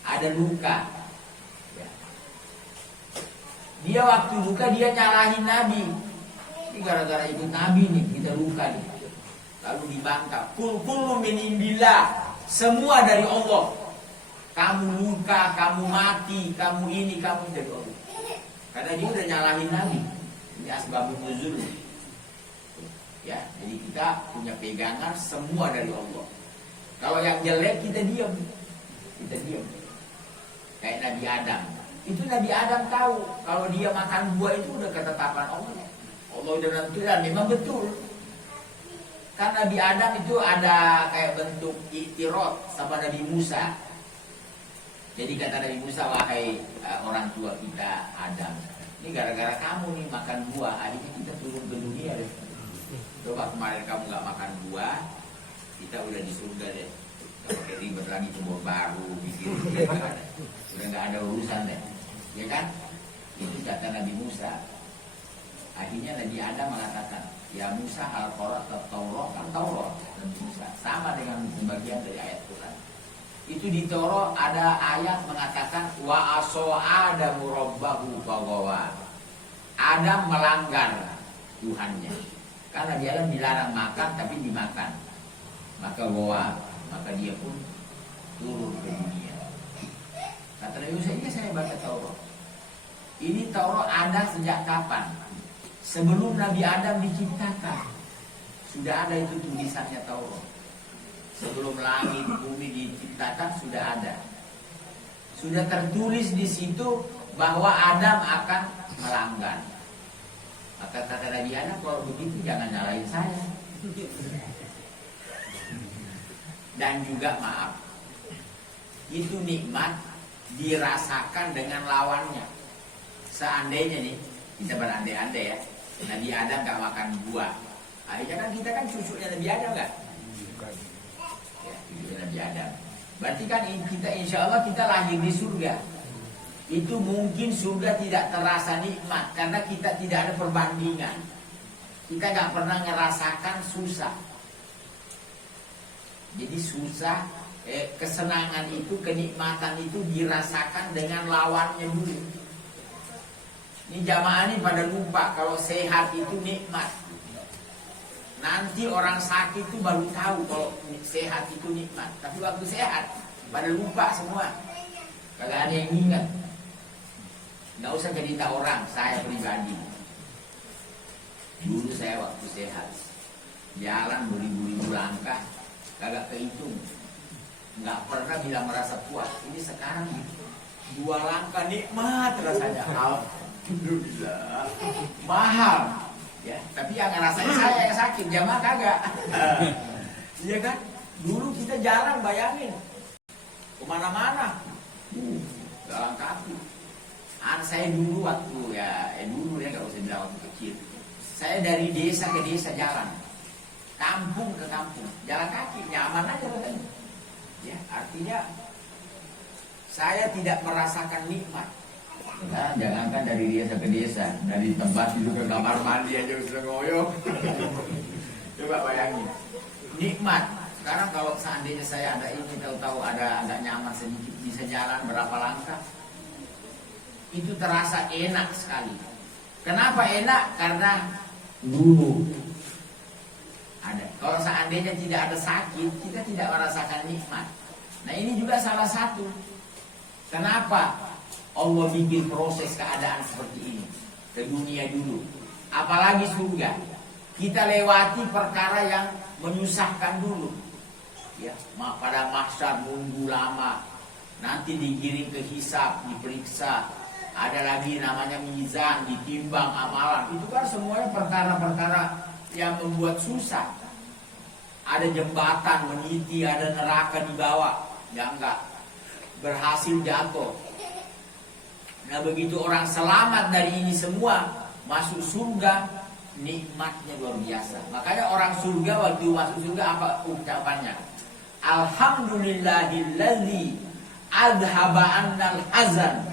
Ada luka. Ya. Dia waktu luka dia nyalahin Nabi. Ini gara-gara ikut Nabi nih kita luka nih. Lalu dibantah. Kullu min indillah. Semua dari Allah. Kamu luka, kamu mati, kamu ini, kamu dari Allah. Karena dia udah nyalahin Nabi. Ini asbabun nuzul. Ya, jadi kita punya pegangan semua dari Allah. Kalau yang jelek kita diam. Kita diam. Kayak Nabi Adam. Itu Nabi Adam tahu kalau dia makan buah itu udah ketetapan Allah. Allah udah nentukan, memang betul. Kan Nabi Adam itu ada kayak bentuk iktiraf sama Nabi Musa. Jadi kata Nabi Musa, wahai orang tua kita Adam, ini gara-gara kamu nih makan buah, akhirnya kita turun ke dunia deh. Coba kemarin kamu gak makan buah, kita udah di surga deh. Gak pakai ribet lagi cembur baru, bikin udah gak ada urusan deh, ya kan? Itu kata Nabi Musa. Akhirnya Nabi Adam mengatakan, ya Musa al-Quran Taurat kan Taurat dan Musa sama dengan sebagian dari ayat Quran. Itu di Taurat ada ayat mengatakan wa aso Adamu rabbahu faghawa. Adam melanggar Tuhannya. Karena dia dilarang makan tapi dimakan. Maka gawa, maka dia pun turun ke dunia. Kata Nabi Musa, ini saya baca Taurat. Ini Taurat ada sejak kapan? Sebelum Nabi Adam diciptakan sudah ada itu tulisannya Taurat. Sebelum langit bumi diciptakan sudah ada. Sudah tertulis di situ bahwa Adam akan melanggar. Maka kata Nabi Adam, kalau begitu jangan nyalain saya. Dan juga maaf, itu nikmat dirasakan dengan lawannya. Seandainya nih, kita berandai-andai ya, Nabi Adam gak makan buah, akhirnya kan kita kan cucunya Nabi Adam gak? Ya, cucunya Nabi Adam. Berarti kan kita insya Allah kita lahir di surga. Itu mungkin surga tidak terasa nikmat karena kita tidak ada perbandingan. Kita gak pernah ngerasakan susah. Jadi susah, kesenangan itu, kenikmatan itu dirasakan dengan lawannya dulu. Ini jamaah ini pada lupa kalau sehat itu nikmat. Nanti orang sakit itu baru tahu kalau sehat itu nikmat. Tapi waktu sehat pada lupa semua. Kagak ada yang ingat. Nggak usah cerita orang, saya pribadi. Dulu saya waktu sehat, jalan beribu-ribu langkah, kagak kehitung. Nggak pernah bilang merasa puas. Ini sekarang 2 langkah nikmat rasanya. Alhamdulillah. Mahal. Ya, tapi yang ngerasain saya yang sakit, jamaah kagak. Iya kan? Dulu kita jalan bayangin kemana-mana, jalan kaki. Saya dulu waktu dulu ya kalau saya bilang waktu kecil, saya dari desa ke desa jalan, kampung ke kampung, jalan kaki, nyaman aja katanya. Ya, artinya saya tidak merasakan nikmat. Nah, jangankan dari desa ke desa, dari tempat tidur ke kamar mandi aja sudah ngoyok. Coba bayangin, nikmat. Sekarang kalau seandainya saya ada ini, tahu-tahu ada agak nyaman sedikit, bisa jalan berapa langkah, itu terasa enak sekali. Kenapa enak? Karena dulu ada. Kalau seandainya tidak ada sakit, kita tidak merasakan nikmat. Nah ini juga salah satu. Kenapa Allah bikin proses keadaan seperti ini ke dunia dulu? Apalagi surga. Kita lewati perkara yang menyusahkan dulu. Ya, pada mahsyar nunggu lama. Nanti digiring ke hisab, diperiksa. Ada lagi namanya mizan, ditimbang amalan. Itu kan semuanya perkara-perkara yang membuat susah. Ada jembatan meniti, ada neraka di bawah yang enggak berhasil jatuh. Nah begitu orang selamat dari ini semua, masuk surga, nikmatnya luar biasa. Makanya orang surga waktu masuk surga apa ucapannya? Alhamdulillahillazi adhaba annal hazan.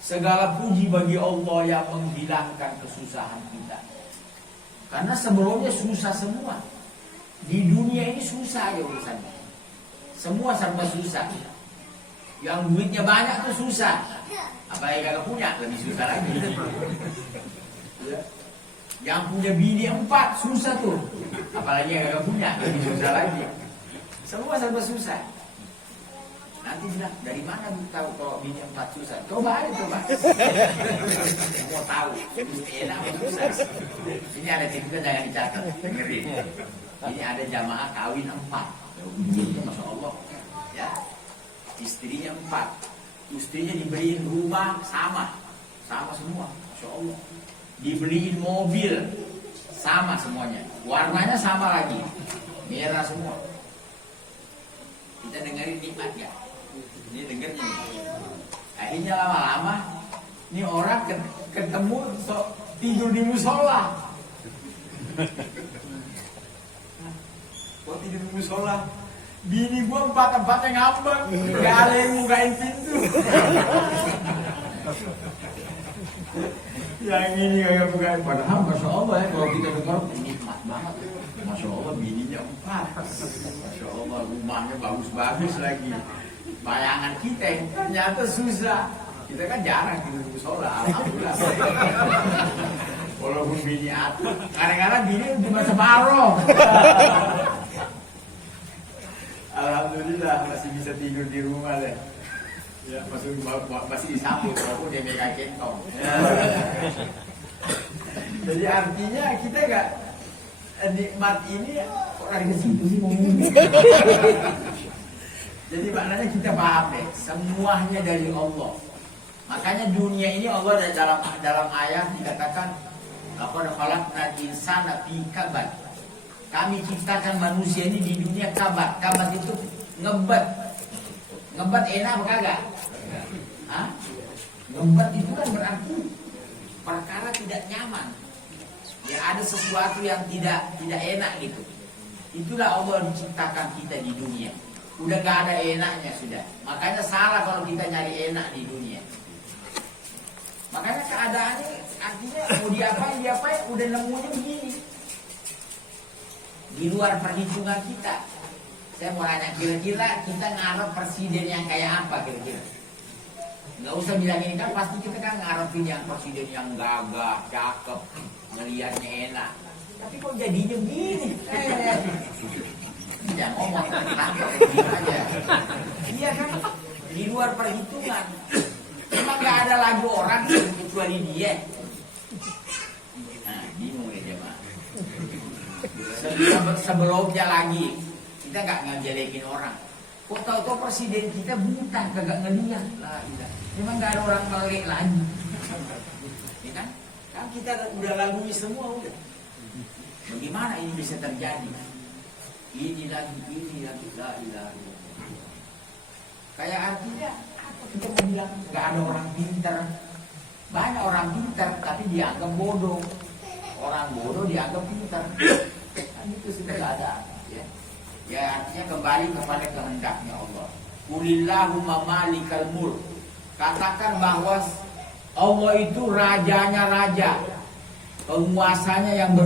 Segala puji bagi Allah yang menghilangkan kesusahan kita. Karena sebelumnya susah semua. Di dunia ini susah ya urusannya. Semua serba susah. Yang duitnya banyak tuh susah. Apalagi kagak punya, lebih susah lagi. Yang punya bini 4 susah tuh. Apalagi yang kagak punya, lebih susah lagi. Semua serba susah. Nanti bilang, dari mana tahu kalau bini 4 susah? Coba aja coba. Mau tahu, enak atau susah. Ini ada cerita jangan dicatat, dengerin. Ini ada jamaah kawin 4. Bininya Masya Allah. Ya, istrinya 4. Istrinya dibeliin rumah sama semua, Masya Allah. Dibeliin mobil sama semuanya, warnanya sama lagi, merah semua. Kita dengerin nikmat ya. Ini dengernya nih. Akhirnya lama-lama ini orang ketemu tidur di musola. Kok tidur di musola? Bini gua 4-4 ngambek, gak ada yang bukain pintu. Yang ini gak bukain. Padahal Masya Allah ya, kalau kita dengar nikmat banget. Masya Allah bininya 4. Masya Allah rumahnya bagus-bagus lagi. Bayangan kita ternyata susah. Kita kan jarang tidur di musola, alhamdulillah. Walaupun bini atur, kadang-kadang bini cuma separuh. Alhamdulillah masih bisa tidur di rumah deh. Ya, masih disambut walaupun dia megang kentong. Jadi artinya kita gak nikmat ini kok dari situ sih ngomongnya. Jadi maknanya kita paham deh, semuanya dari Allah. Makanya dunia ini Allah dalam ayat dikatakan Laqad khalaqnal insana fi kabad. Kami ciptakan manusia ini di dunia kabad. Kabad itu ngebet. Ngebet enak apa kagak? Hah? Ngebet itu kan berarti perkara tidak nyaman. Ya ada sesuatu yang tidak enak gitu. Itulah Allah menciptakan kita di dunia. Udah gak ada enaknya sudah. Makanya salah kalau kita nyari enak di dunia. Makanya keadaannya artinya mau diapain udah nemunya begini. Di luar perhitungan kita. Saya mau nanya, kira-kira kita ngarep presiden yang kayak apa kira-kira? Nggak usah bilang ini, kan pasti kita kan ngarepin yang presiden yang gagah, cakep, ngelihatnya enak. Tapi kok jadinya begini? Jangan ngomong aja. Iya kan? Di luar perhitungan. Emang nggak ada lagi orang kecuali dia. Nah, bingung ya jemaah. Sebelumnya lagi kita nggak ngejelekin orang. Kok tahu presiden kita buta, kagak ngeliat lah. Memang nggak ada orang melek lagi. Ya kan? Kan kita udah lalui semua udah. Bagaimana ini bisa terjadi? Ini lagi la ilaha illallah. Kayak artinya apa kita mau bilang nggak ada orang pintar. Banyak orang pintar tapi dianggap bodoh. Orang bodoh dianggap pintar. Kan itu sudah ada. Ya artinya kembali kepada kehendaknya Allah. Qulillahumma malikal mulk. Katakan bahwa Allah itu rajanya raja, penguasanya yang